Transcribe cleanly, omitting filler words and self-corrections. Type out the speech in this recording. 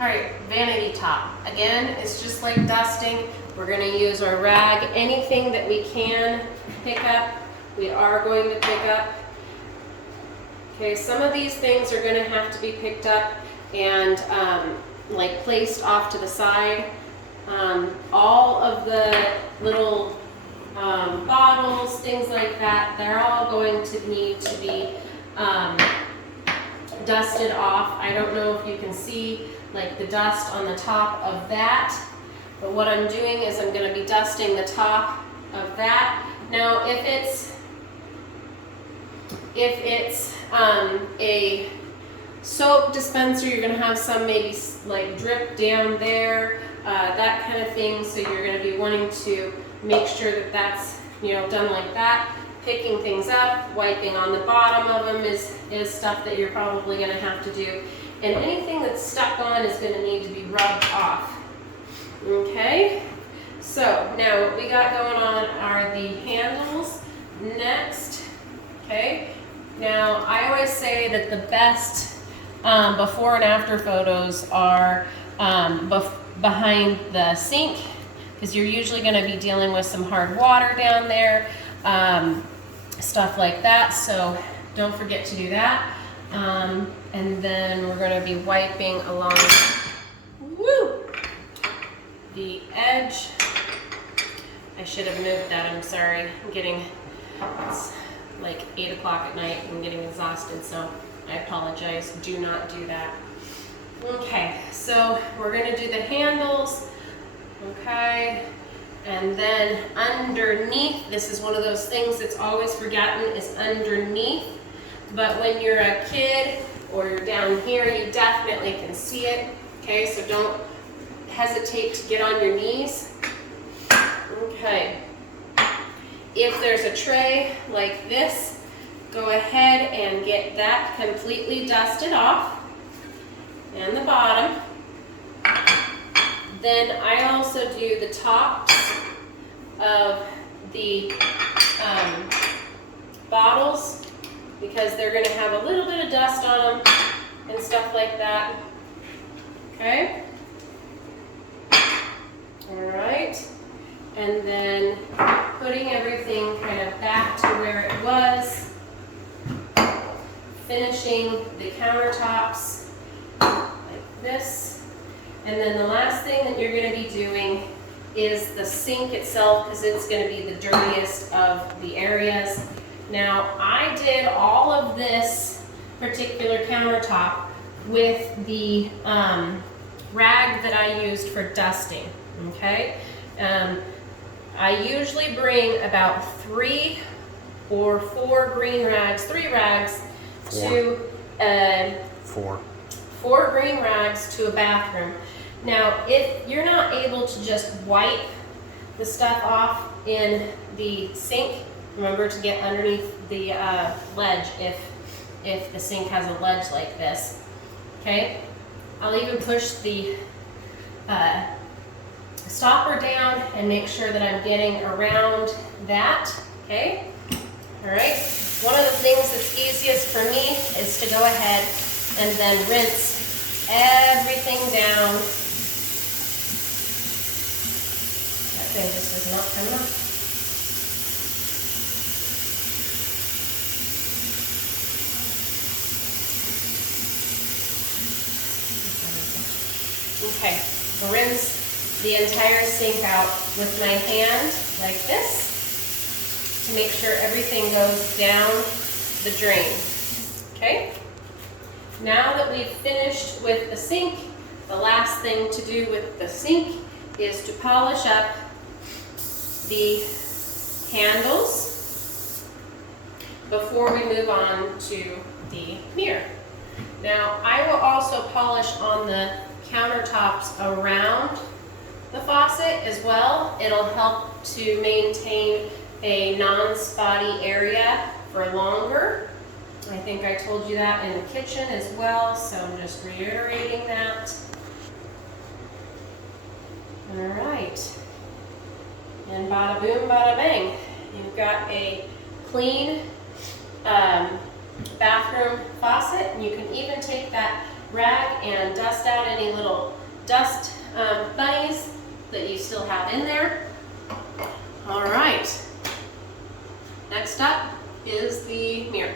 All right, vanity top. Again, it's just like dusting. We're gonna use our rag. Anything that we can pick up, we are going to pick up. Okay, some of these things are gonna have to be picked up and like placed off to the side. All of the little bottles, things like that, they're all going to need to be dusted off. I don't know if you can see like the dust on the top of that, but what I'm doing is I'm going to be dusting the top of that. Now if it's a soap dispenser, you're going to have some maybe like drip down there, that kind of thing, so you're going to be wanting to make sure that that's, you know, done like that. Picking things up, wiping on the bottom of them is stuff that you're probably going to have to do. And anything that's stuck on is going to need to be rubbed off. Okay? So now what we got going on are the handles next. Okay? Now I always say that the best before and after photos are behind the sink, because you're usually going to be dealing with some hard water down there. Stuff like that, so don't forget to do that. And then we're going to be wiping along the edge. I should have moved that, I'm sorry. It's like 8 o'clock at night, I'm getting exhausted, so I apologize. Do not do that. Okay, so we're going to do the handles. Okay. And then underneath, this is one of those things that's always forgotten, is underneath. But when you're a kid or you're down here, you definitely can see it. Okay, so don't hesitate to get on your knees. Okay. If there's a tray like this, go ahead and get that completely dusted off. And the bottom. Then I also do the tops of the bottles, because they're going to have a little bit of dust on them and stuff like that. Okay? Alright. And then putting everything kind of back to where it was. Finishing the countertops like this. And then the last thing that you're going to be doing is the sink itself, because it's going to be the dirtiest of the areas. Now, I did all of this particular countertop with the rag that I used for dusting, okay? I usually bring about 3 or 4 green rags, 3 rags to 4 green rags to a bathroom. Now, if you're not able to just wipe the stuff off in the sink, remember to get underneath the ledge if the sink has a ledge like this. Okay? I'll even push the stopper down and make sure that I'm getting around that. Okay? Alright. One of the things that's easiest for me is to go ahead and then rinse everything down. That thing just is not coming up. Okay, rinse the entire sink out with my hand like this to make sure everything goes down the drain. Okay? Now that we've finished with the sink, the last thing to do with the sink is to polish up the handles before we move on to the mirror. Now, I will also polish on the countertops around the faucet as well. It'll help to maintain a non-spotty area for longer. I think I told you that in the kitchen as well, so I'm just reiterating that. All right. And bada boom, bada bang. You've got a clean bathroom faucet, and you can even take that rag and dust out any little dust bunnies that you still have in there. All right, next up is the mirror.